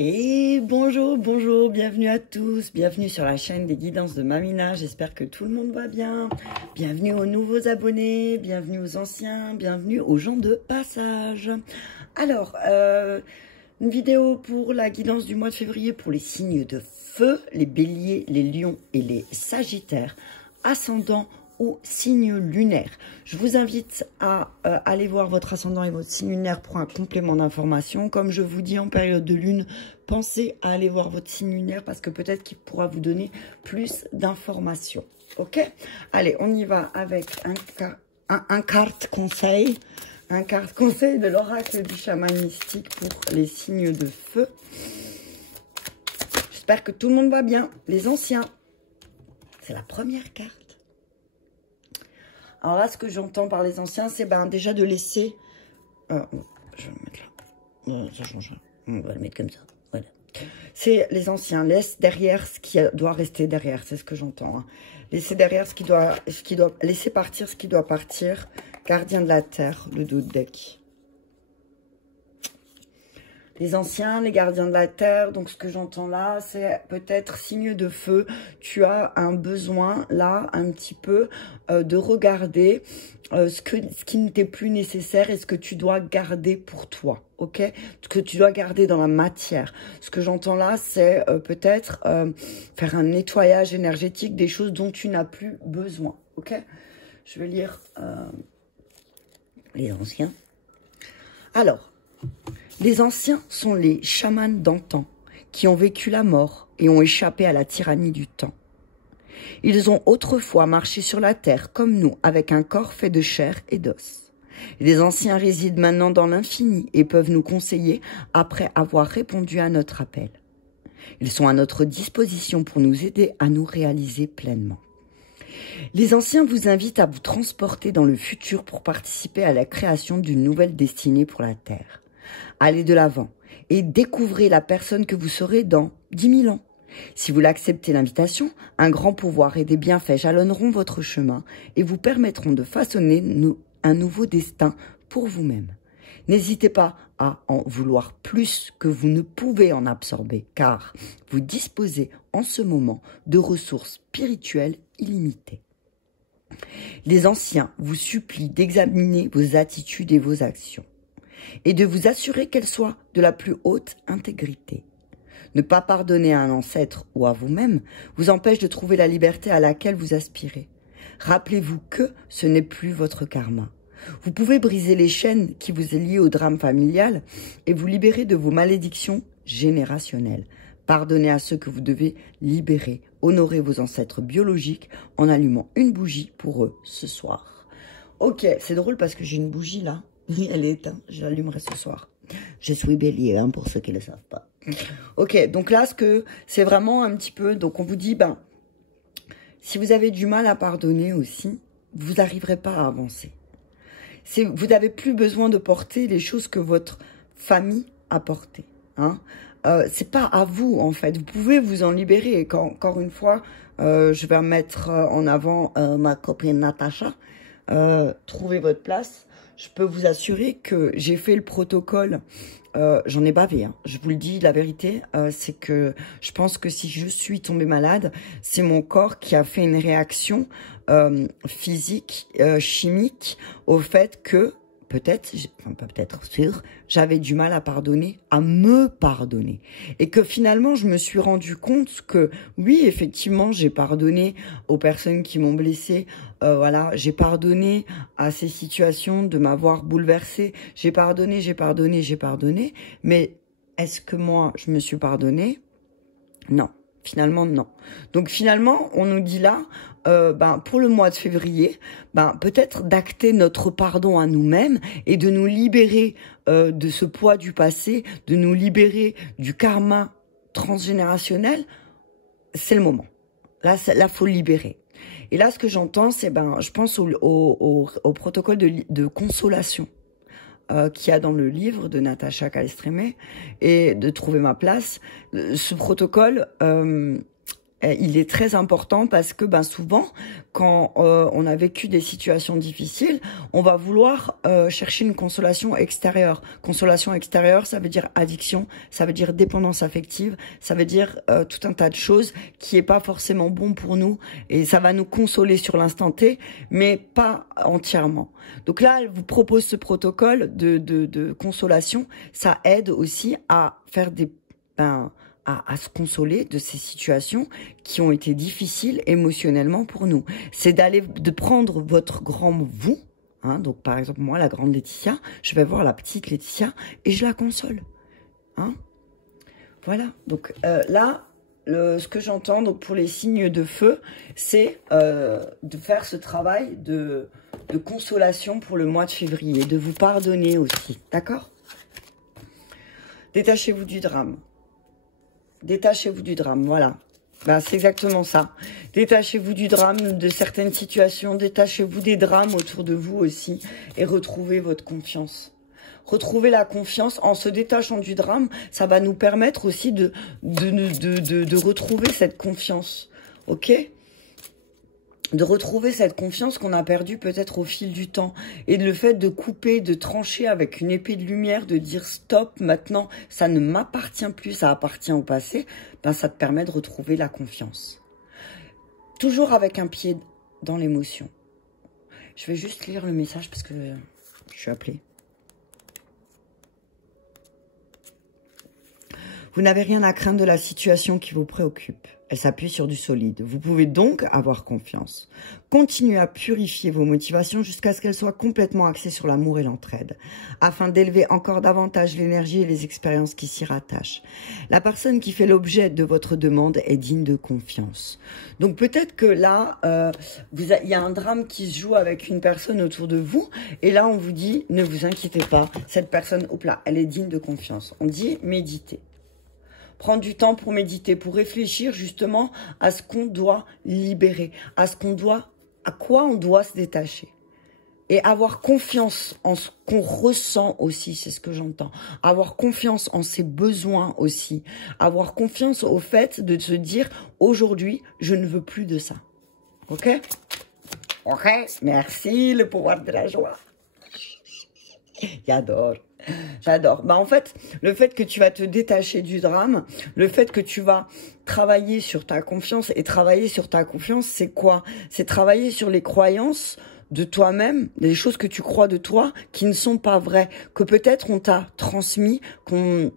Et bonjour, bonjour, bienvenue à tous, bienvenue sur la chaîne des guidances de Mamina, j'espère que tout le monde va bien. Bienvenue aux nouveaux abonnés, bienvenue aux anciens, bienvenue aux gens de passage. Alors, une vidéo pour la guidance du mois de février pour les signes de feu, les béliers, les lions et les sagittaires, ascendant ou signe lunaire. Je vous invite à aller voir votre ascendant et votre signe lunaire pour un complément d'information. Comme je vous dis en période de lune, pensez à aller voir votre signe lunaire parce que peut-être qu'il pourra vous donner plus d'informations. Ok? Allez, on y va avec un carte conseil. Un carte conseil de l'oracle du chaman mystique pour les signes de feu. J'espère que tout le monde va bien. Les anciens. C'est la première carte. Alors là, ce que j'entends par les anciens, c'est déjà de laisser... je vais le mettre là. Ça change rien. On va le mettre comme ça. Voilà. C'est les anciens. Laisse derrière ce qui doit rester derrière. C'est ce que j'entends. Hein. Laisser derrière ce qui doit... Laisser partir ce qui doit partir. Gardien de la terre, le dos de deck. Les anciens, les gardiens de la terre, donc ce que j'entends là, c'est peut-être signe de feu. Tu as un besoin là, un petit peu, de regarder ce qui ne t'est plus nécessaire et ce que tu dois garder pour toi, ok? Ce que tu dois garder dans la matière. Ce que j'entends là, c'est peut-être faire un nettoyage énergétique des choses dont tu n'as plus besoin, ok? Je vais lire les anciens. Alors... Les anciens sont les chamans d'antan qui ont vécu la mort et ont échappé à la tyrannie du temps. Ils ont autrefois marché sur la terre comme nous avec un corps fait de chair et d'os. Les anciens résident maintenant dans l'infini et peuvent nous conseiller après avoir répondu à notre appel. Ils sont à notre disposition pour nous aider à nous réaliser pleinement. Les anciens vous invitent à vous transporter dans le futur pour participer à la création d'une nouvelle destinée pour la Terre. Allez de l'avant et découvrez la personne que vous serez dans 10 000 ans. Si vous l'acceptez l'invitation, un grand pouvoir et des bienfaits jalonneront votre chemin et vous permettront de façonner un nouveau destin pour vous-même. N'hésitez pas à en vouloir plus que vous ne pouvez en absorber, car vous disposez en ce moment de ressources spirituelles illimitées. Les anciens vous supplient d'examiner vos attitudes et vos actions, et de vous assurer qu'elles soient de la plus haute intégrité. Ne pas pardonner à un ancêtre ou à vous-même vous empêche de trouver la liberté à laquelle vous aspirez. Rappelez-vous que ce n'est plus votre karma. Vous pouvez briser les chaînes qui vous est liées au drame familial et vous libérer de vos malédictions générationnelles. Pardonnez à ceux que vous devez libérer. Honorez vos ancêtres biologiques en allumant une bougie pour eux ce soir. Ok, c'est drôle parce que j'ai une bougie là. Elle est éteinte, je l'allumerai ce soir. Je suis bélier, hein, pour ceux qui ne le savent pas. Ok, donc là, c'est vraiment un petit peu... Donc on vous dit, si vous avez du mal à pardonner aussi, vous n'arriverez pas à avancer. Vous n'avez plus besoin de porter les choses que votre famille a portées. Hein. C'est pas à vous, en fait. Vous pouvez vous en libérer. Et encore une fois, je vais mettre en avant ma copine Natacha. Trouvez votre place. Je peux vous assurer que j'ai fait le protocole, j'en ai bavé, hein. Je vous le dis, la vérité, c'est que je pense que si je suis tombée malade, c'est mon corps qui a fait une réaction physique, chimique, au fait que, peut-être, enfin pas peut-être sûr, j'avais du mal à pardonner, à me pardonner. Et que finalement, je me suis rendu compte que, oui, effectivement, j'ai pardonné aux personnes qui m'ont blessée. Voilà, j'ai pardonné à ces situations de m'avoir bouleversée. J'ai pardonné. Mais est-ce que moi, je me suis pardonnée? Non. Finalement, non. Donc, finalement, on nous dit là, pour le mois de février, peut-être d'acter notre pardon à nous-mêmes et de nous libérer de ce poids du passé, de nous libérer du karma transgénérationnel. C'est le moment. Là, faut le libérer. Et là, ce que j'entends, c'est, je pense au protocole de consolation qu'il y a dans le livre de Natacha Calestrémé et de Trouver ma place. Ce protocole, il est très important parce que ben souvent quand on a vécu des situations difficiles, on va vouloir chercher une consolation extérieure. Consolation extérieure, ça veut dire addiction, ça veut dire dépendance affective, ça veut dire tout un tas de choses qui est pas forcément bon pour nous et ça va nous consoler sur l'instant T, mais pas entièrement. Donc là, elle vous propose ce protocole de consolation, ça aide aussi à faire des à se consoler de ces situations qui ont été difficiles émotionnellement pour nous. C'est de prendre votre grand vous, hein, donc par exemple moi, la grande Laetitia, je vais voir la petite Laetitia et je la console. Hein. Voilà, donc là, ce que j'entends donc pour les signes de feu, c'est de faire ce travail de consolation pour le mois de février, de vous pardonner aussi, d'accord? Détachez-vous du drame. Détachez-vous du drame, voilà. Ben, c'est exactement ça. Détachez-vous du drame, de certaines situations. Détachez-vous des drames autour de vous aussi. Et retrouvez votre confiance. Retrouvez la confiance en se détachant du drame. Ça va nous permettre aussi de retrouver cette confiance. Ok ? De retrouver cette confiance qu'on a perdue peut-être au fil du temps. Et le fait de couper, de trancher avec une épée de lumière, de dire stop, maintenant, ça ne m'appartient plus, ça appartient au passé, ben ça te permet de retrouver la confiance. Toujours avec un pied dans l'émotion. Je vais juste lire le message parce que je suis appelée. Vous n'avez rien à craindre de la situation qui vous préoccupe. Elle s'appuie sur du solide. Vous pouvez donc avoir confiance. Continuez à purifier vos motivations jusqu'à ce qu'elles soient complètement axées sur l'amour et l'entraide, afin d'élever encore davantage l'énergie et les expériences qui s'y rattachent. La personne qui fait l'objet de votre demande est digne de confiance. Donc peut-être que là, il y a un drame qui se joue avec une personne autour de vous, et là on vous dit, ne vous inquiétez pas, cette personne, hop là, elle est digne de confiance. On dit méditer. Prendre du temps pour méditer, pour réfléchir justement à ce qu'on doit libérer, à quoi on doit se détacher. Et avoir confiance en ce qu'on ressent aussi, c'est ce que j'entends. Avoir confiance en ses besoins aussi. Avoir confiance au fait de se dire, aujourd'hui, je ne veux plus de ça. Ok? Ok? Merci, le pouvoir de la joie. J'adore. J'adore. Bah en fait, le fait que tu vas te détacher du drame, le fait que tu vas travailler sur ta confiance, et travailler sur ta confiance, c'est quoi? C'est travailler sur les croyances de toi-même, des choses que tu crois de toi qui ne sont pas vraies, que peut-être on t'a transmis, qu'on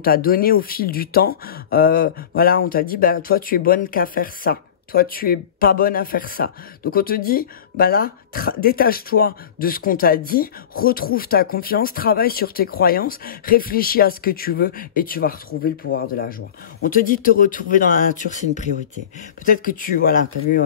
t'a donné au fil du temps. Voilà, on t'a dit, bah toi tu es bonne qu'à faire ça. Toi, tu es pas bonne à faire ça. Donc, on te dit, bah là, détache-toi de ce qu'on t'a dit, retrouve ta confiance, travaille sur tes croyances, réfléchis à ce que tu veux et tu vas retrouver le pouvoir de la joie. On te dit de te retrouver dans la nature, c'est une priorité. Peut-être que t'as vu,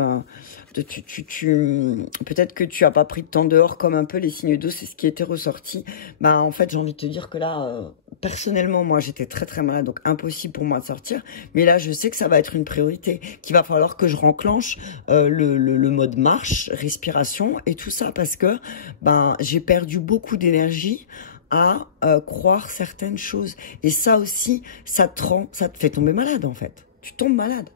peut-être que tu as pas pris de temps dehors comme un peu les signes d'eau, c'est ce qui était ressorti. Bah, en fait, j'ai envie de te dire que là, personnellement, moi, j'étais très très malade, donc impossible pour moi de sortir. Mais là, je sais que ça va être une priorité, qu'il va falloir que je renclenche le mode marche, respiration et tout ça, parce que ben j'ai perdu beaucoup d'énergie à croire certaines choses. Et ça aussi, ça te fait tomber malade en fait. Tu tombes malade.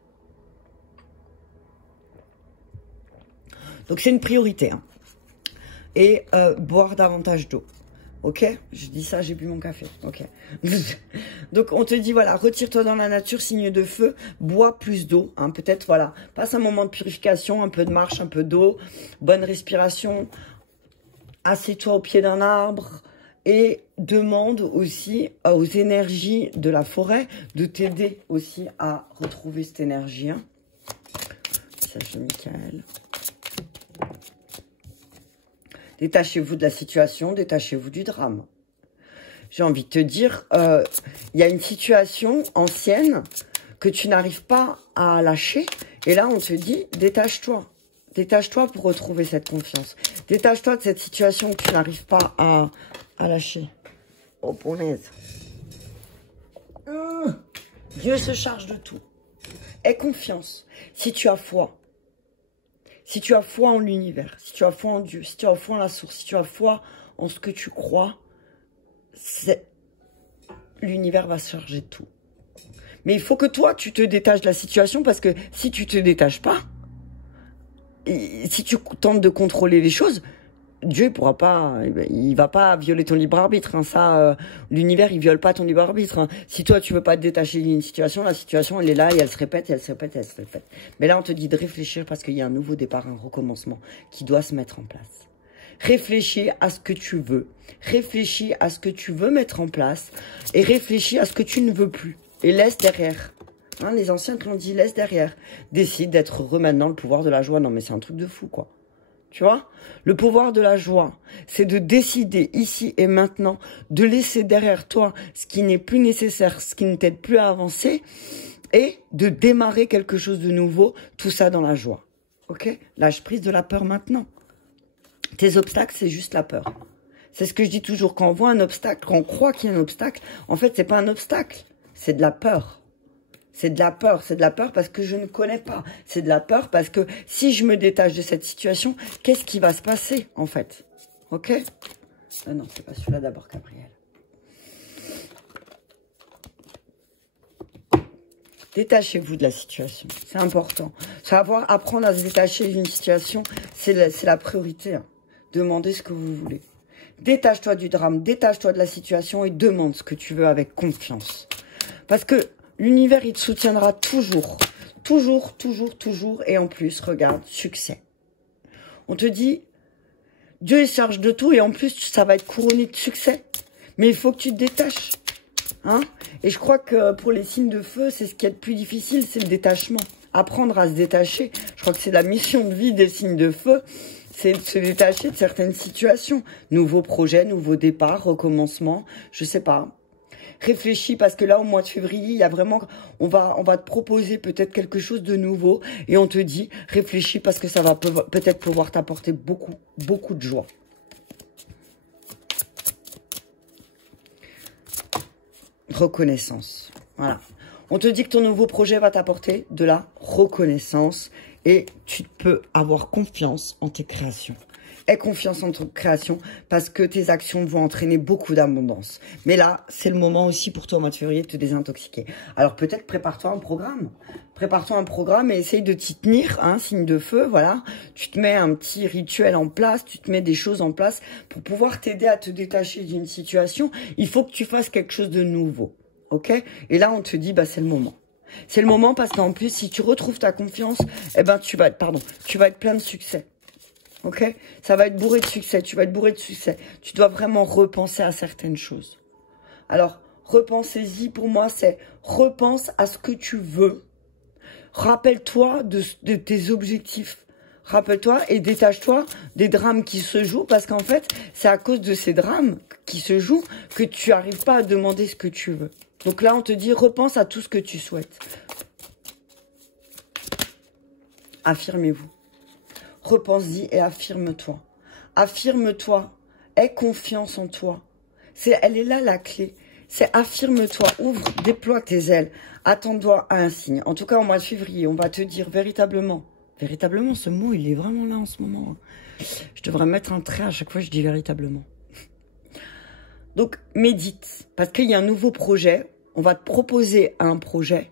Donc c'est une priorité. Hein. Et boire davantage d'eau. Ok, je dis ça, j'ai bu mon café. Ok. Donc on te dit voilà, retire-toi dans la nature, signe de feu, bois plus d'eau. Hein, peut-être voilà, passe un moment de purification, un peu de marche, un peu d'eau, bonne respiration. Assieds-toi au pied d'un arbre et demande aussi aux énergies de la forêt de t'aider aussi à retrouver cette énergie. Hein. Message de Michael. Détachez-vous de la situation, détachez-vous du drame. J'ai envie de te dire, y a une situation ancienne que tu n'arrives pas à lâcher. Et là, on te dit, détache-toi. Détache-toi pour retrouver cette confiance. Détache-toi de cette situation que tu n'arrives pas à lâcher. Oh, punaise. Dieu se charge de tout. Aie confiance. Si tu as foi. Si tu as foi en l'univers, si tu as foi en Dieu, si tu as foi en la source, si tu as foi en ce que tu crois, l'univers va se charger de tout. Mais il faut que toi, tu te détaches de la situation parce que si tu te détaches pas, et si tu tentes de contrôler les choses, Dieu il pourra pas, il va pas violer ton libre arbitre. Hein. Ça, l'univers il viole pas ton libre arbitre. Hein. Si toi tu veux pas te détacher d'une situation, la situation elle est là et elle se répète, et elle se répète, et elle se répète. Mais là on te dit de réfléchir parce qu'il y a un nouveau départ, un recommencement qui doit se mettre en place. Réfléchis à ce que tu veux, réfléchis à ce que tu veux mettre en place et réfléchis à ce que tu ne veux plus et laisse derrière. Hein, les anciens te l'ont dit, laisse derrière. Décide d'être heureux maintenant, le pouvoir de la joie. Non mais c'est un truc de fou quoi. Tu vois, le pouvoir de la joie, c'est de décider ici et maintenant de laisser derrière toi ce qui n'est plus nécessaire, ce qui ne t'aide plus à avancer et de démarrer quelque chose de nouveau, tout ça dans la joie. Ok? Lâche prise de la peur maintenant. Tes obstacles, c'est juste la peur. C'est ce que je dis toujours, quand on voit un obstacle, quand on croit qu'il y a un obstacle, en fait, c'est pas un obstacle, c'est de la peur. C'est de la peur parce que je ne connais pas. C'est de la peur parce que si je me détache de cette situation, qu'est-ce qui va se passer, en fait? Ok? Non, c'est pas celui-là d'abord, Gabriel. Détachez-vous de la situation. C'est important. Savoir apprendre à se détacher d'une situation, c'est la priorité. Hein. Demandez ce que vous voulez. Détache-toi du drame, détache-toi de la situation et demande ce que tu veux avec confiance. Parce que l'univers, il te soutiendra toujours. Toujours, toujours, toujours. Et en plus, regarde, succès. On te dit, Dieu est charge de tout et en plus, ça va être couronné de succès. Mais il faut que tu te détaches. Hein? Et je crois que pour les signes de feu, c'est ce qui est le plus difficile, c'est le détachement. Apprendre à se détacher. Je crois que c'est la mission de vie des signes de feu. C'est de se détacher de certaines situations. Nouveaux projets, nouveaux départs, recommencement, je sais pas. Réfléchis parce que là, au mois de février, il y a vraiment, on va te proposer peut-être quelque chose de nouveau et on te dit, réfléchis parce que ça va peut-être pouvoir t'apporter beaucoup, beaucoup de joie. Reconnaissance. Voilà. On te dit que ton nouveau projet va t'apporter de la reconnaissance et tu peux avoir confiance en tes créations. Aie confiance en ton création parce que tes actions vont entraîner beaucoup d'abondance. Mais là, c'est le moment aussi pour toi, au mois de février, de te désintoxiquer. Alors peut-être prépare-toi un programme. Prépare-toi un programme et essaye de t'y tenir, hein, signe de feu, voilà. Tu te mets un petit rituel en place, tu te mets des choses en place pour pouvoir t'aider à te détacher d'une situation. Il faut que tu fasses quelque chose de nouveau, ok? Et là, on te dit, bah c'est le moment. C'est le moment parce qu'en plus, si tu retrouves ta confiance, eh ben tu vas être plein de succès. Ok? Ça va être bourré de succès, tu vas être bourré de succès. Tu dois vraiment repenser à certaines choses. Alors, repensez-y, pour moi, c'est repense à ce que tu veux. Rappelle-toi de tes objectifs. Rappelle-toi et détache-toi des drames qui se jouent parce qu'en fait, c'est à cause de ces drames qui se jouent que tu n'arrives pas à demander ce que tu veux. Donc là, on te dit, repense à tout ce que tu souhaites. Affirmez-vous. Repense-y et affirme-toi. Affirme-toi. Aie confiance en toi. Elle est là la clé. C'est affirme-toi, ouvre, déploie tes ailes. Attends-toi à un signe. En tout cas, au mois de février, on va te dire véritablement. Véritablement, ce mot, il est vraiment là en ce moment. Je devrais mettre un trait à chaque fois que je dis véritablement. Donc, médite. Parce qu'il y a un nouveau projet. On va te proposer un projet.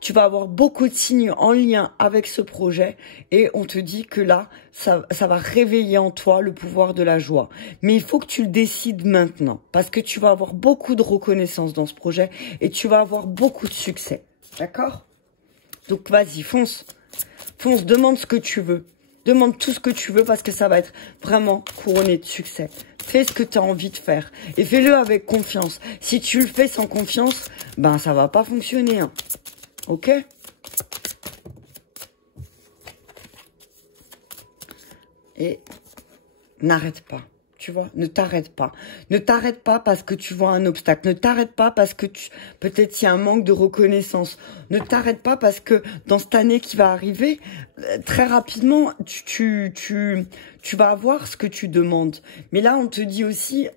Tu vas avoir beaucoup de signes en lien avec ce projet et on te dit que là, ça va réveiller en toi le pouvoir de la joie. Mais il faut que tu le décides maintenant parce que tu vas avoir beaucoup de reconnaissance dans ce projet et tu vas avoir beaucoup de succès. D'accord? Donc vas-y, fonce. Fonce, demande ce que tu veux. Demande tout ce que tu veux parce que ça va être vraiment couronné de succès. Fais ce que tu as envie de faire et fais-le avec confiance. Si tu le fais sans confiance, ben ça va pas fonctionner, hein. Ok? Et n'arrête pas. Tu vois, ne t'arrête pas. Ne t'arrête pas parce que tu vois un obstacle. Ne t'arrête pas parce que peut-être il y a un manque de reconnaissance. Ne t'arrête pas parce que dans cette année qui va arriver, très rapidement, tu vas avoir ce que tu demandes. Mais là, on te dit aussi,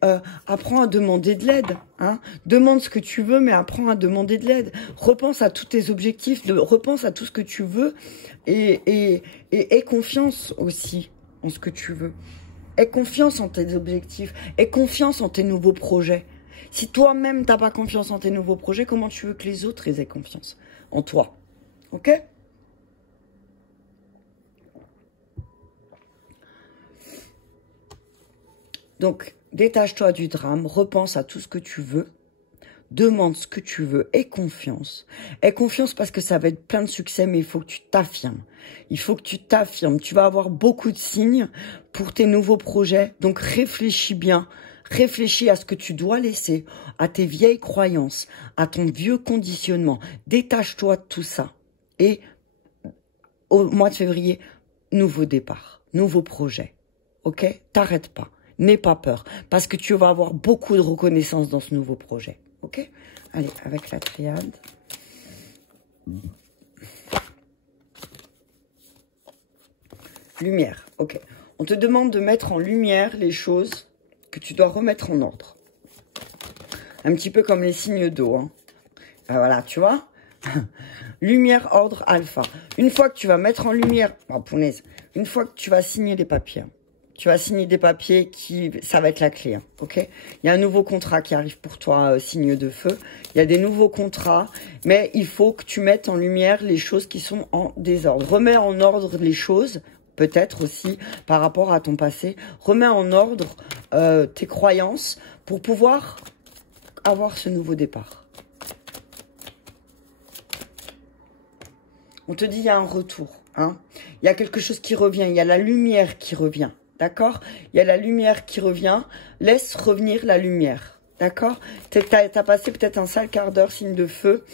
apprends à demander de l'aide. Hein. Demande ce que tu veux, mais apprends à demander de l'aide. Repense à tous tes objectifs, repense à tout ce que tu veux et aie confiance aussi en ce que tu veux. Aie confiance en tes objectifs, aie confiance en tes nouveaux projets. Si toi-même, t'as pas confiance en tes nouveaux projets, comment tu veux que les autres aient confiance en toi? Ok? Donc, détache-toi du drame, repense à tout ce que tu veux, demande ce que tu veux, aie confiance. Aie confiance parce que ça va être plein de succès, mais il faut que tu t'affirmes. Il faut que tu t'affirmes. Tu vas avoir beaucoup de signes pour tes nouveaux projets, donc réfléchis bien. Réfléchis à ce que tu dois laisser, à tes vieilles croyances, à ton vieux conditionnement. Détache-toi de tout ça. Et au mois de février, nouveau départ, nouveau projet. Ok? T'arrêtes pas. N'aie pas peur. Parce que tu vas avoir beaucoup de reconnaissance dans ce nouveau projet. Ok? Allez, avec la triade. Lumière. Ok. On te demande de mettre en lumière les choses que tu dois remettre en ordre. Un petit peu comme les signes d'eau. Hein. Voilà, tu vois? Lumière, ordre, alpha. Une fois que tu vas mettre en lumière... Oh, punaise. Une fois que tu vas signer les papiers... Tu vas signer des papiers ça va être la clé, hein, ok? Il y a un nouveau contrat qui arrive pour toi, signe de feu. Il y a des nouveaux contrats, mais il faut que tu mettes en lumière les choses qui sont en désordre. Remets en ordre les choses, peut-être aussi par rapport à ton passé. Remets en ordre tes croyances pour pouvoir avoir ce nouveau départ. On te dit il y a un retour, hein? Il y a quelque chose qui revient, il y a la lumière qui revient. D'accord? Il y a la lumière qui revient. Laisse revenir la lumière. D'accord? T'as passé peut-être un sale quart d'heure, signe de feu,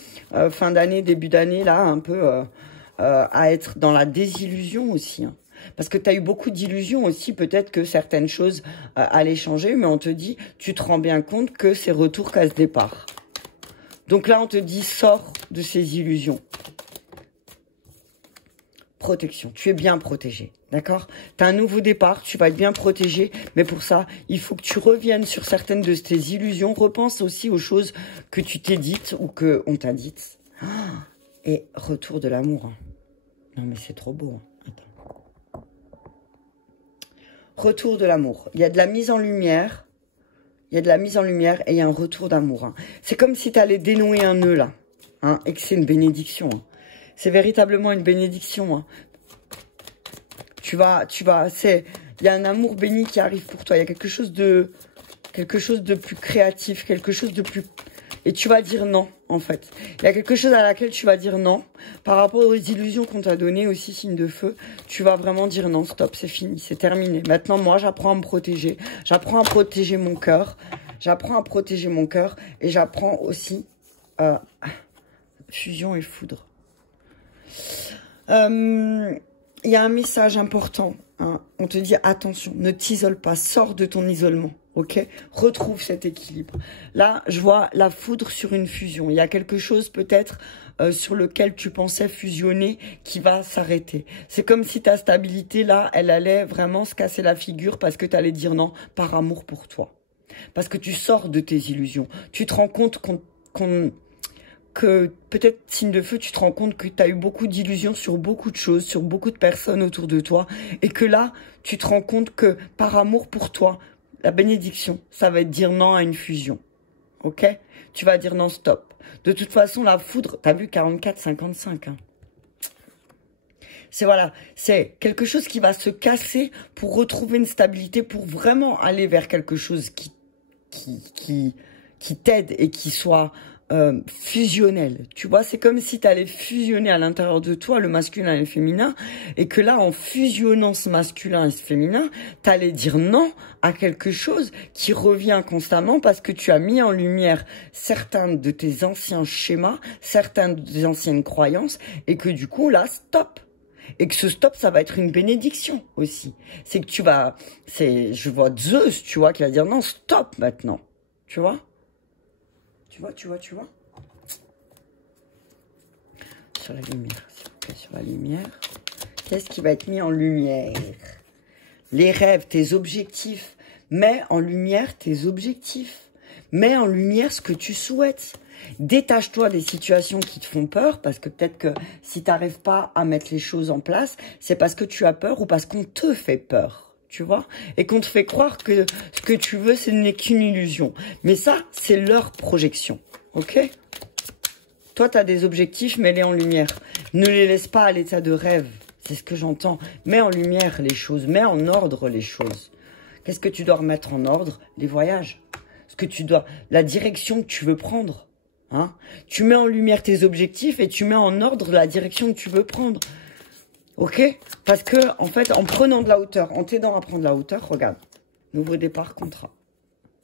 fin d'année, début d'année, là, un peu à être dans la désillusion aussi. Hein. Parce que tu as eu beaucoup d'illusions aussi. Peut-être que certaines choses allaient changer, mais on te dit, tu te rends bien compte que c'est retour qu'à ce départ. Donc là, on te dit, sors de ces illusions. Protection, tu es bien protégé, d'accord? Tu as un nouveau départ, tu vas être bien protégé, mais pour ça, il faut que tu reviennes sur certaines de tes illusions, repense aussi aux choses que tu t'es dites ou qu'on t'a dites. Et retour de l'amour. Hein. Non mais c'est trop beau. Hein. Attends. Retour de l'amour. Il y a de la mise en lumière, il y a de la mise en lumière et il y a un retour d'amour. Hein. C'est comme si tu allais dénouer un nœud là, hein, et que c'est une bénédiction. Hein. C'est véritablement une bénédiction. Hein. Il y a un amour béni qui arrive pour toi. Il y a quelque chose de plus créatif, quelque chose de plus... Et tu vas dire non, en fait. Il y a quelque chose à laquelle tu vas dire non. Par rapport aux illusions qu'on t'a données aussi, signe de feu, tu vas vraiment dire non, stop, c'est fini, c'est terminé. Maintenant, moi, j'apprends à me protéger. J'apprends à protéger mon cœur. J'apprends à protéger mon cœur. Et j'apprends aussi... fusion et foudre. Il y a un message important. Hein. On te dit attention, ne t'isole pas, sors de ton isolement. Ok, retrouve cet équilibre. Là, je vois la foudre sur une fusion. Il y a quelque chose peut-être sur lequel tu pensais fusionner qui va s'arrêter. C'est comme si ta stabilité là, elle allait vraiment se casser la figure parce que tu allais dire non par amour pour toi. Parce que tu sors de tes illusions. Tu te rends compte que peut-être, signe de feu, tu te rends compte que tu as eu beaucoup d'illusions sur beaucoup de choses, sur beaucoup de personnes autour de toi, et que là, tu te rends compte que par amour pour toi, la bénédiction, ça va être dire non à une fusion. Ok? Tu vas dire non, stop. De toute façon, la foudre, t'as vu 44-55, hein. C'est quelque chose qui va se casser pour retrouver une stabilité, pour vraiment aller vers quelque chose qui t'aide et qui soit fusionnel. Tu vois, c'est comme si tu allais fusionner à l'intérieur de toi le masculin et le féminin, et que là, en fusionnant ce masculin et ce féminin, tu allais dire non à quelque chose qui revient constamment parce que tu as mis en lumière certains de tes anciens schémas, certaines de tes anciennes croyances, et que du coup, là, stop. Et que ce stop, ça va être une bénédiction aussi. C'est que je vois Zeus, tu vois, qui va dire non, stop maintenant. Tu vois? Tu vois. Sur la lumière, s'il vous plaît, sur la lumière. Qu'est-ce qui va être mis en lumière? Les rêves, tes objectifs. Mets en lumière tes objectifs. Mets en lumière ce que tu souhaites. Détache-toi des situations qui te font peur, parce que peut-être que si tu n'arrives pas à mettre les choses en place, c'est parce que tu as peur ou parce qu'on te fait peur. tu vois, et qu'on te fait croire que ce que tu veux, ce n'est qu'une illusion. Mais ça, c'est leur projection, ok? Toi, tu as des objectifs, mets-les en lumière. Ne les laisse pas à l'état de rêve, c'est ce que j'entends. Mets en lumière les choses, mets en ordre les choses. Qu'est-ce que tu dois remettre en ordre? Les voyages. Ce que tu dois, la direction que tu veux prendre. Hein? Tu mets en lumière tes objectifs et tu mets en ordre la direction que tu veux prendre. Ok? Parce que, en fait, en prenant de la hauteur, en t'aidant à prendre de la hauteur, regarde. Nouveau départ, contrat.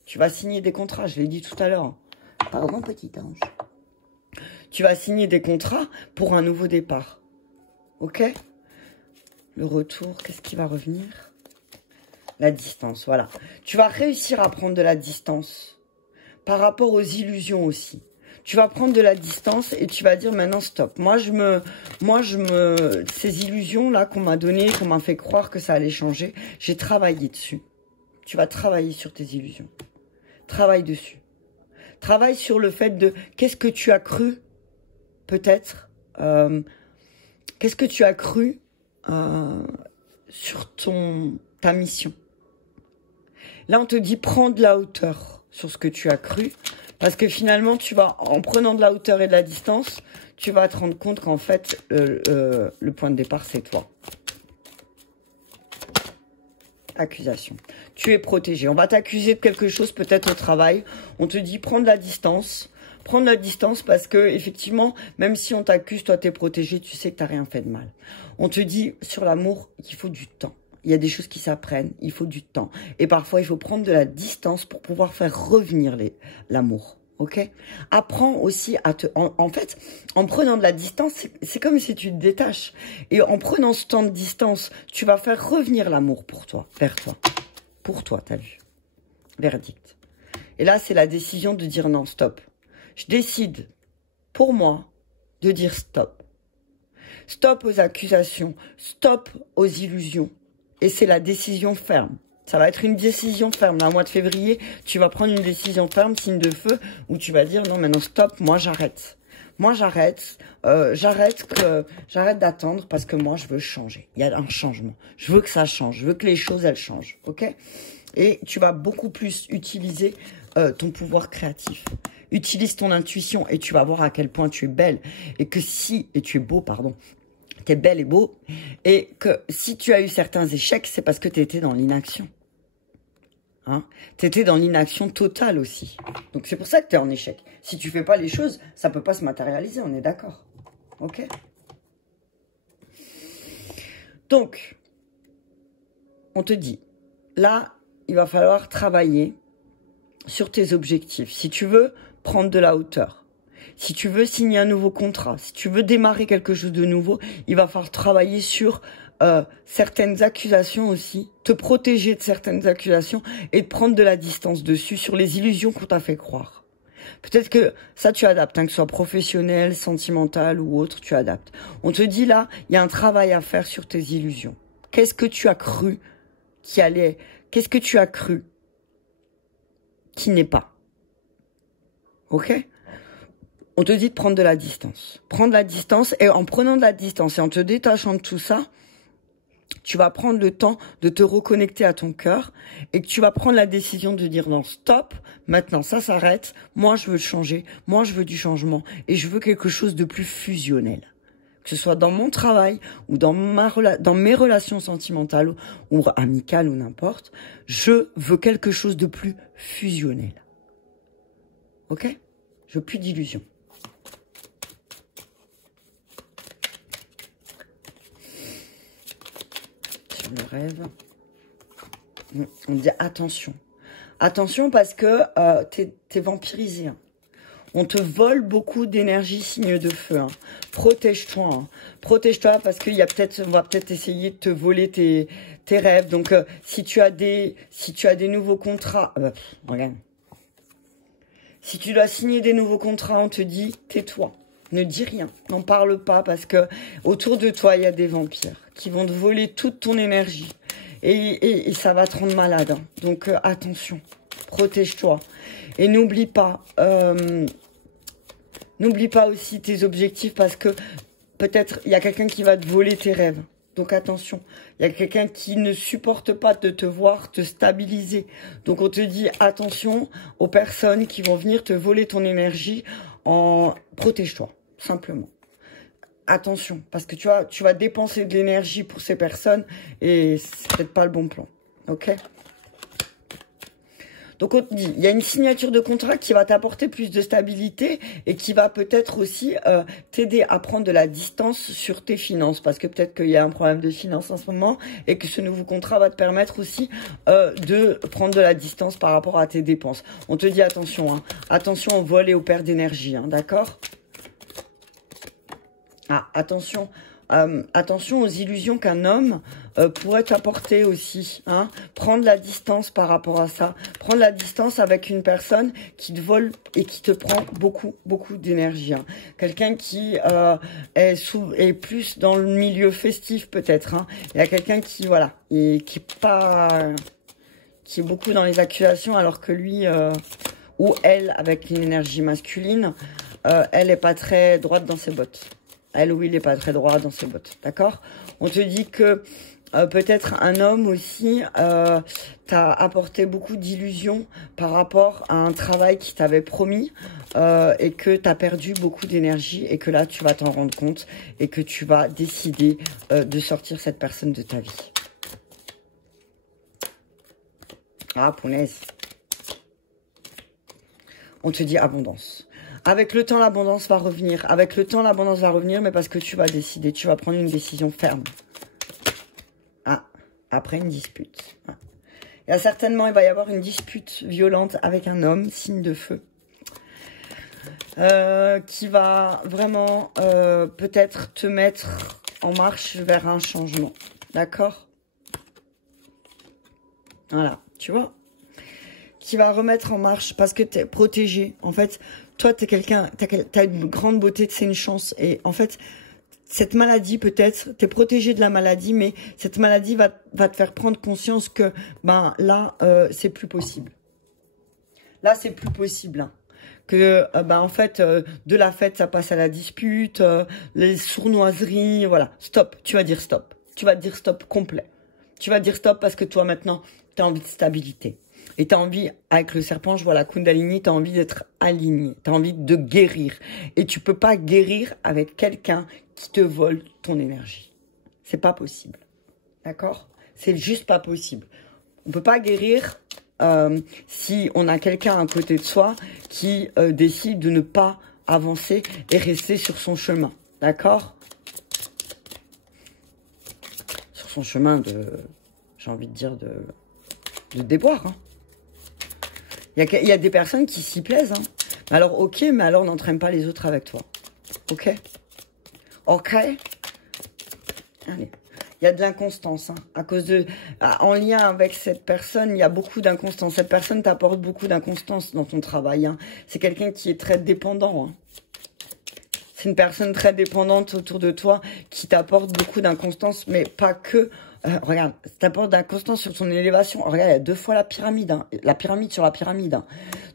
Tu vas signer des contrats, je l'ai dit tout à l'heure. Pardon, petit ange. Tu vas signer des contrats pour un nouveau départ. Ok? Le retour, qu'est-ce qui va revenir? La distance, voilà. Tu vas réussir à prendre de la distance par rapport aux illusions aussi. Tu vas prendre de la distance et tu vas dire maintenant stop. Ces illusions-là qu'on m'a données, qu'on m'a fait croire que ça allait changer, j'ai travaillé dessus. Tu vas travailler sur tes illusions. Travaille dessus. Travaille sur le fait de qu'est-ce que tu as cru, peut-être, qu'est-ce que tu as cru sur ta mission. Là, on te dit prends de la hauteur sur ce que tu as cru. Parce que finalement, tu vas, en prenant de la hauteur et de la distance, tu vas te rendre compte qu'en fait, le point de départ, c'est toi. Accusation. Tu es protégé. On va t'accuser de quelque chose, peut-être au travail. On te dit, prends de la distance. Prends de la distance parce que, effectivement, même si on t'accuse, toi, tu es protégé, tu sais que tu n'as rien fait de mal. On te dit, sur l'amour, qu'il faut du temps. Il y a des choses qui s'apprennent, il faut du temps. Et parfois, il faut prendre de la distance pour pouvoir faire revenir l'amour. Ok? Apprends aussi à te... En fait, en prenant de la distance, c'est comme si tu te détaches. Et en prenant ce temps de distance, tu vas faire revenir l'amour pour toi, vers toi. Pour toi, t'as vu? Verdict. Et là, c'est la décision de dire non, stop. Je décide, pour moi, de dire stop. Stop aux accusations, stop aux illusions. Et c'est la décision ferme. Ça va être une décision ferme. Là, au mois de février, tu vas prendre une décision ferme, signe de feu, où tu vas dire non, maintenant stop, moi j'arrête. Moi j'arrête. J'arrête d'attendre parce que moi je veux changer. Il y a un changement. Je veux que ça change. Je veux que les choses elles changent. Ok? Et tu vas beaucoup plus utiliser ton pouvoir créatif. Utilise ton intuition et tu vas voir à quel point tu es belle et tu es beau, pardon. T'es belle et beau, et que si tu as eu certains échecs, c'est parce que tu étais dans l'inaction. Hein? Tu étais dans l'inaction totale aussi. Donc c'est pour ça que tu es en échec. Si tu fais pas les choses, ça peut pas se matérialiser, on est d'accord. Ok? Donc, on te dit, là, il va falloir travailler sur tes objectifs. Si tu veux prendre de la hauteur, si tu veux signer un nouveau contrat, si tu veux démarrer quelque chose de nouveau, il va falloir travailler sur certaines accusations aussi, te protéger de certaines accusations et de prendre de la distance dessus sur les illusions qu'on t'a fait croire. Peut-être que ça, tu adaptes, hein, que ce soit professionnel, sentimental ou autre, tu adaptes. On te dit là, il y a un travail à faire sur tes illusions. Qu'est-ce que tu as cru qu'est-ce que tu as cru qui n'est pas? Ok? On te dit de prendre de la distance. Prendre de la distance, et en prenant de la distance et en te détachant de tout ça, tu vas prendre le temps de te reconnecter à ton cœur et que tu vas prendre la décision de dire non, stop, maintenant ça s'arrête, moi je veux changer, moi je veux du changement et je veux quelque chose de plus fusionnel. Que ce soit dans mon travail ou dans mes relations sentimentales ou amicales ou n'importe, je veux quelque chose de plus fusionnel. Ok? Je veux plus d'illusions. Le rêve. On dit attention. Attention parce que t'es vampirisé. Hein. On te vole beaucoup d'énergie, signe de feu. Hein. Protège-toi. Hein. Protège-toi parce qu'il y a on va peut-être essayer de te voler tes rêves. Donc si tu as des nouveaux contrats, regarde. Si tu dois signer des nouveaux contrats, on te dit tais-toi. Ne dis rien, n'en parle pas parce que autour de toi, il y a des vampires qui vont te voler toute ton énergie et ça va te rendre malade. Hein. Donc attention, protège-toi et n'oublie pas aussi tes objectifs parce que peut-être il y a quelqu'un qui va te voler tes rêves. Donc attention, il y a quelqu'un qui ne supporte pas de te voir te stabiliser. Donc on te dit attention aux personnes qui vont venir te voler ton énergie. Protège-toi, simplement. Attention, parce que tu vas dépenser de l'énergie pour ces personnes et c'est peut-être pas le bon plan. Ok? Donc, on te dit, il y a une signature de contrat qui va t'apporter plus de stabilité et qui va peut-être aussi t'aider à prendre de la distance sur tes finances. Parce que peut-être qu'il y a un problème de finances en ce moment et que ce nouveau contrat va te permettre aussi de prendre de la distance par rapport à tes dépenses. On te dit attention, hein, attention au vol et aux pertes d'énergie, hein, d'accord? Ah, attention. Attention aux illusions qu'un homme pourrait t'apporter aussi. Hein. Prendre la distance par rapport à ça. Prendre la distance avec une personne qui te vole et qui te prend beaucoup, beaucoup d'énergie. Hein. Quelqu'un qui est plus dans le milieu festif peut-être. Hein. Il y a quelqu'un qui, voilà, qui est beaucoup dans les accusations alors que lui ou elle, avec une énergie masculine, elle n'est pas très droite dans ses bottes. Elle ou il n'est pas très droit dans ses bottes, d'accord? On te dit que peut-être un homme aussi t'a apporté beaucoup d'illusions par rapport à un travail qui t'avait promis et que t'as perdu beaucoup d'énergie et que là, tu vas t'en rendre compte et que tu vas décider de sortir cette personne de ta vie. Ah, punaise. On te dit abondance. Avec le temps, l'abondance va revenir. Avec le temps, l'abondance va revenir, mais parce que tu vas décider. Tu vas prendre une décision ferme. Ah, après une dispute. Ah. Il va y avoir une dispute violente avec un homme, signe de feu. Qui va vraiment peut-être te mettre en marche vers un changement. D'accord? Voilà, tu vois? Qui va remettre en marche parce que tu es protégé. En fait, toi, tu es quelqu'un, tu as une grande beauté, c'est une chance. Et en fait, cette maladie, peut-être, tu es protégé de la maladie, mais cette maladie va te faire prendre conscience que, ben là, c'est plus possible. Là, c'est plus possible. Hein. Que, ben en fait, de la fête, ça passe à la dispute, les sournoiseries, voilà. Stop, tu vas dire stop. Tu vas dire stop complet. Tu vas dire stop parce que toi, maintenant, tu as envie de stabilité. Et tu as envie, avec le serpent, je vois la Kundalini, tu as envie d'être aligné, tu as envie de guérir. Et tu peux pas guérir avec quelqu'un qui te vole ton énergie. C'est pas possible. D'accord? C'est juste pas possible. On peut pas guérir si on a quelqu'un à côté de soi qui décide de ne pas avancer et rester sur son chemin. D'accord? Sur son chemin j'ai envie de dire, de déboire, hein. Il y a des personnes qui s'y plaisent. Hein. Alors, ok, mais alors n'entraîne pas les autres avec toi. Ok? Ok? Allez. Il y a de l'inconstance. Hein, à cause de, en lien avec cette personne, il y a beaucoup d'inconstance. Cette personne t'apporte beaucoup d'inconstance dans ton travail. Hein. C'est quelqu'un qui est très dépendant. Hein. C'est une personne très dépendante autour de toi qui t'apporte beaucoup d'inconstance, mais pas que... regarde, t'apporte d'inconstance sur ton élévation. Regarde, il y a 2 fois la pyramide. Hein, la pyramide sur la pyramide. Hein.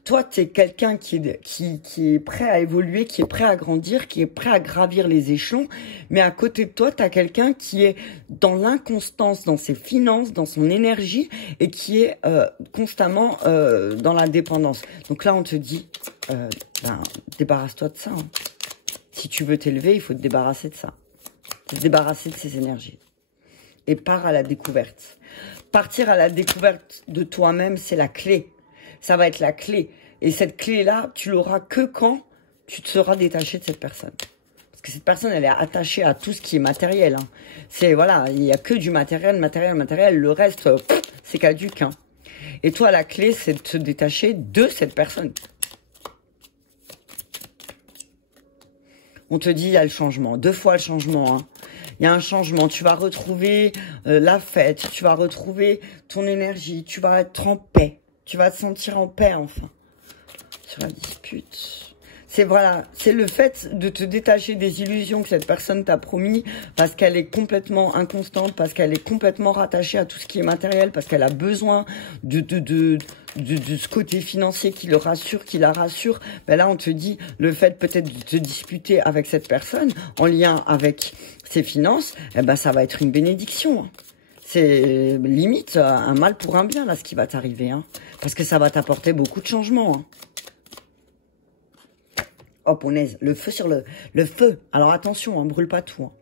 Toi, tu es quelqu'un qui est prêt à évoluer, qui est prêt à grandir, qui est prêt à gravir les échelons. Mais à côté de toi, tu as quelqu'un qui est dans l'inconstance, dans ses finances, dans son énergie et qui est constamment dans la dépendance. Donc là, on te dit, débarrasse-toi de ça. Hein. Si tu veux t'élever, il faut te débarrasser de ça. Te débarrasser de ces énergies. Et pars à la découverte. Partir à la découverte de toi-même, c'est la clé. Ça va être la clé. Et cette clé-là, tu l'auras que quand tu te seras détaché de cette personne. Parce que cette personne, elle est attachée à tout ce qui est matériel. Hein. C'est, voilà, il n'y a que du matériel. Le reste, c'est caduc. Hein. Et toi, la clé, c'est de se détacher de cette personne. On te dit, il y a le changement. 2 fois le changement, hein. Il y a un changement. Tu vas retrouver la fête. Tu vas retrouver ton énergie. Tu vas être en paix. Tu vas te sentir en paix, enfin. Sur la dispute. voilà, c'est le fait de te détacher des illusions que cette personne t'a promis parce qu'elle est complètement inconstante, parce qu'elle est complètement rattachée à tout ce qui est matériel, parce qu'elle a besoin de ce côté financier qui le rassure, qui la rassure. Ben là, on te dit le fait peut-être de te disputer avec cette personne en lien avec ses finances, eh ben ça va être une bénédiction. Hein. C'est limite un mal pour un bien là ce qui va t'arriver, hein, parce que ça va t'apporter beaucoup de changements. Hein. Oh, punaise, le feu sur le feu. Alors attention, hein, brûle pas tout. Hein.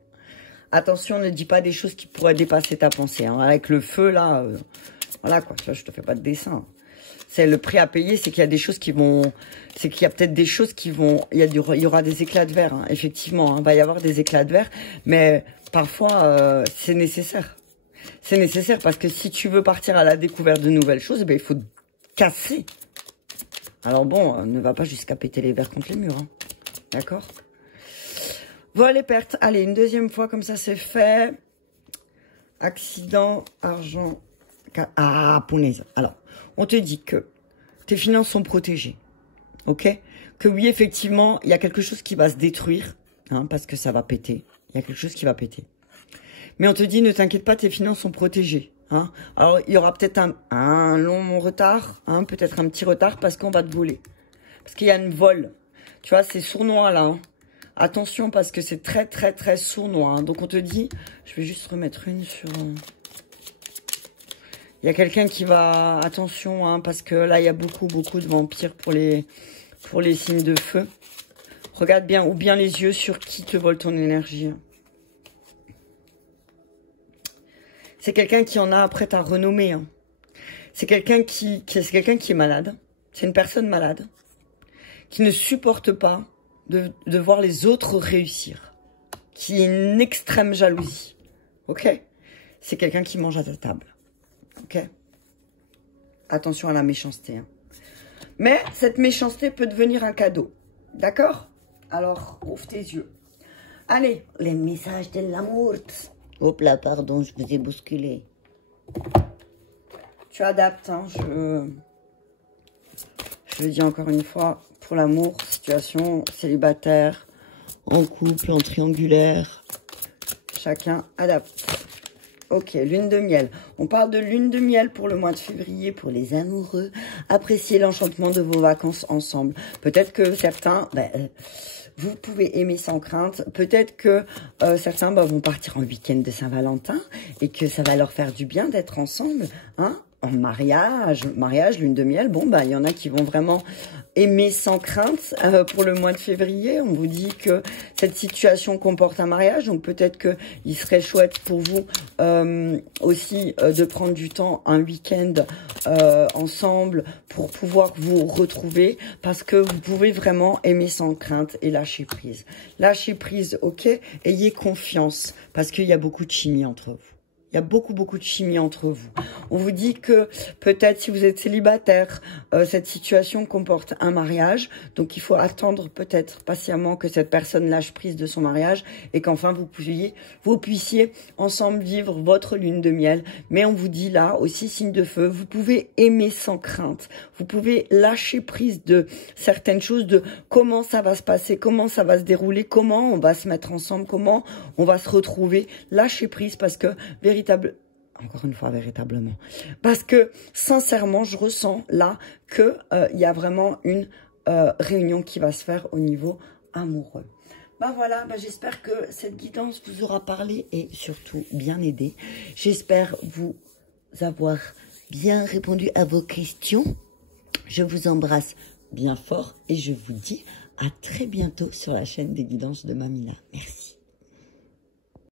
Attention, ne dis pas des choses qui pourraient dépasser ta pensée. Hein. Avec le feu, là, voilà quoi, tu vois, je te fais pas de dessin. C'est le prix à payer, c'est qu'il y a des choses qui vont... C'est qu'il y a peut-être des choses qui vont... Il y aura des éclats de verre, hein, effectivement. Il va y avoir des éclats de verre, mais parfois, c'est nécessaire. C'est nécessaire parce que si tu veux partir à la découverte de nouvelles choses, ben, il faut casser. Alors bon, ne va pas jusqu'à péter les verres contre les murs. Hein. D'accord? Voilà les pertes. Allez, une deuxième fois, comme ça c'est fait. Accident, argent... Ah, punaise. Alors, on te dit que tes finances sont protégées. Ok? Que oui, effectivement, il y a quelque chose qui va se détruire. Hein, parce que ça va péter. Il y a quelque chose qui va péter. Mais on te dit, ne t'inquiète pas, tes finances sont protégées. Hein. Alors, il y aura peut-être un long retard, hein, peut-être un petit retard parce qu'on va te voler. Parce qu'il y a une vol. Tu vois, c'est sournois là. Hein. Attention parce que c'est très, très, très sournois. Hein. Donc, on te dit, je vais juste remettre une sur... Il y a quelqu'un qui va... Attention, hein, parce que là, il y a beaucoup, beaucoup de vampires pour les signes de feu. Regarde bien, ou bien les yeux sur qui te vole ton énergie. Hein. C'est quelqu'un qui en a après ta renommée. Hein. C'est quelqu'un qui est malade. C'est une personne malade. Qui ne supporte pas de voir les autres réussir. Qui a une extrême jalousie. Ok? C'est quelqu'un qui mange à ta table. Ok? Attention à la méchanceté. Hein. Mais cette méchanceté peut devenir un cadeau. D'accord? Alors, ouvre tes yeux. Allez, les messages de l'amour. Hop là, pardon, je vous ai bousculé. Tu adaptes, hein, je le dis encore une fois, pour l'amour, situation célibataire, en couple, en triangulaire, chacun adapte. Ok, lune de miel. On parle de lune de miel pour le mois de février, pour les amoureux. Appréciez l'enchantement de vos vacances ensemble. Peut-être que certains... vous pouvez aimer sans crainte. Peut-être que certains vont partir en week-end de Saint-Valentin et que ça va leur faire du bien d'être ensemble, hein, en mariage, lune de miel. Bon, il y en a qui vont vraiment aimer sans crainte pour le mois de février. On vous dit que cette situation comporte un mariage, donc peut-être que il serait chouette pour vous aussi de prendre du temps, un week-end ensemble pour pouvoir vous retrouver, parce que vous pouvez vraiment aimer sans crainte et lâcher prise. Lâcher prise, ok, ayez confiance, parce qu'il y a beaucoup de chimie entre vous. Il y a beaucoup, beaucoup de chimie entre vous. On vous dit que peut-être si vous êtes célibataire, cette situation comporte un mariage. Donc, il faut attendre peut-être patiemment que cette personne lâche prise de son mariage et qu'enfin vous puissiez ensemble vivre votre lune de miel. Mais on vous dit là aussi, signe de feu, vous pouvez aimer sans crainte. Vous pouvez lâcher prise de certaines choses, de comment ça va se passer, comment ça va se dérouler, comment on va se mettre ensemble, comment on va se retrouver. Lâcher prise parce que encore une fois, véritablement. Parce que, sincèrement, je ressens là que il y a vraiment une réunion qui va se faire au niveau amoureux. Voilà, j'espère que cette guidance vous aura parlé et surtout bien aidé. J'espère vous avoir bien répondu à vos questions. Je vous embrasse bien fort et je vous dis à très bientôt sur la chaîne des guidances de Mamina. Merci.